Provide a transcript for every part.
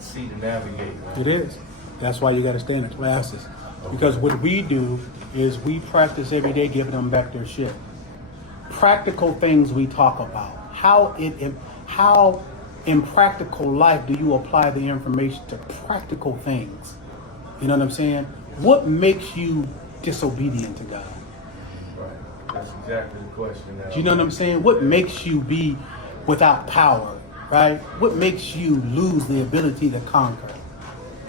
see to navigate. It is. That's why you got to stay in the classes. Because what we do is we practice every day giving them back their shit. Practical things we talk about. How in practical life do you apply the information to practical things? You know what I'm saying? What makes you disobedient to God? Right. That's exactly the question. Do you know what I'm saying? What makes you be without power, right? What makes you lose the ability to conquer,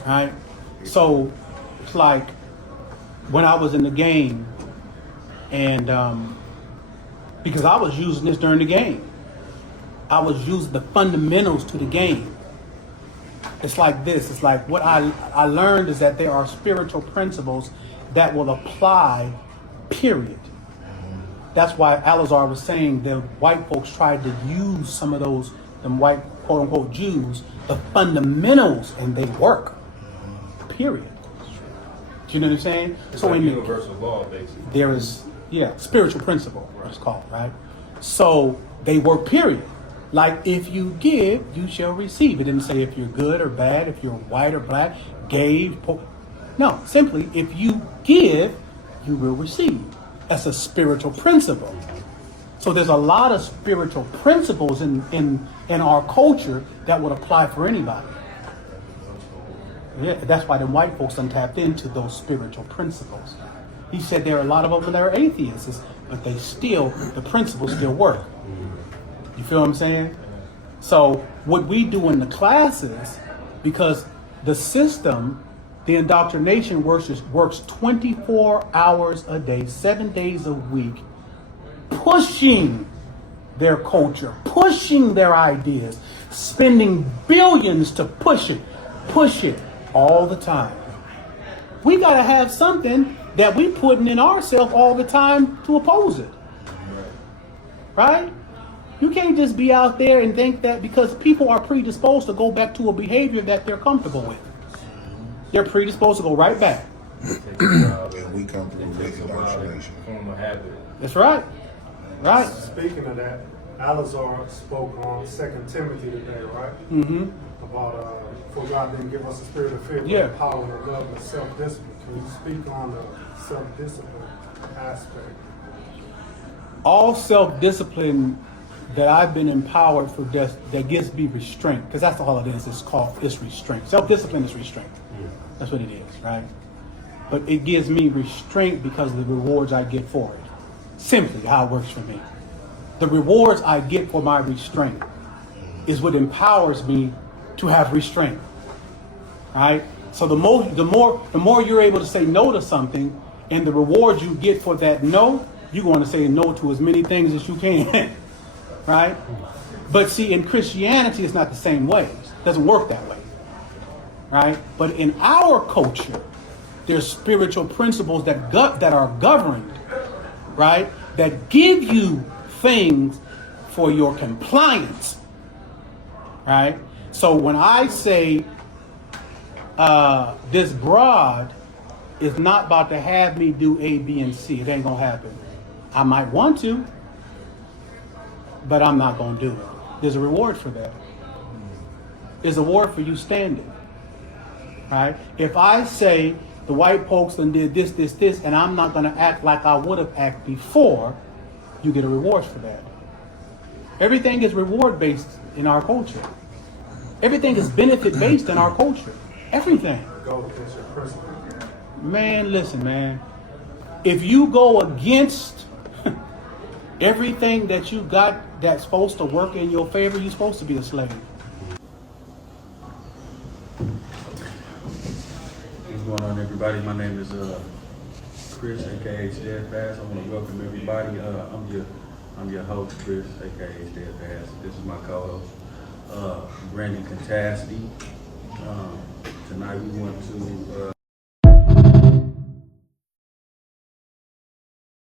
right? So it's like when I was in the game, and because I was using this during the game, I was using the fundamentals to the game. It's like this. It's like what I learned is that there are spiritual principles that will apply, period. That's why Alizar was saying the white folks tried to use some of those, them white quote unquote Jews, the fundamentals, and they work, period. Do you know what I'm saying? It's so like in universal law, basically. there is, spiritual principle, it's called, right? So they work, period. Like if you give, you shall receive. It didn't say if you're good or bad, if you're white or black, gay, no, simply if you give, you will receive. That's a spiritual principle. So there's a lot of spiritual principles in our culture that would apply for anybody. Yeah, that's why the white folks untapped into those spiritual principles. He said there are a lot of them that are atheists, but the principles still work. You feel what I'm saying? So what we do in the classes, because the system, the indoctrination works 24 hours a day, 7 days a week, pushing their culture, pushing their ideas, spending billions to push it all the time. We got to have something that we putting in ourselves all the time to oppose it. Right? You can't just be out there and think that because people are predisposed to go back to a behavior that they're comfortable with. They're predisposed to go right back. And we come through with indoctrination. Form a habit. That's right. Right. Speaking of that, Alizar spoke on 2 Timothy today, right? Mm-hmm. About for God didn't give us a spirit of fear, Yeah. but power and love and self-discipline. Can you speak on the self-discipline aspect? All self-discipline that I've been empowered for that gives me restraint, because that's all it is. It's restraint. Self-discipline is restraint. That's what it is, right? But it gives me restraint because of the rewards I get for it. Simply how it works for me. The rewards I get for my restraint is what empowers me to have restraint. Right? So the more you're able to say no to something, and the rewards you get for that no, you're going to say no to as many things as you can. Right? But see, in Christianity, it's not the same way. It doesn't work that way. Right? But in our culture, there's spiritual principles that are governed, right? That give you things for your compliance, right? So when I say this broad is not about to have me do A, B, and C, it ain't gonna happen. I might want to, but I'm not gonna do it. There's a reward for that. There's a reward for you standing, right? If I say the white folks done did this, and I'm not gonna act like I would have acted before, you get a reward for that. Everything is reward based in our culture. Everything is benefit based in our culture. Everything. Go against your principle. Man, listen, man. If you go against everything that you got that's supposed to work in your favor, you're supposed to be a slave. What's going on, everybody? My name is Chris, aka Steadfast. I want to welcome everybody. I'm your host, Chris, aka Steadfast. This is my co-host, Brandon Contasti. Tonight we want to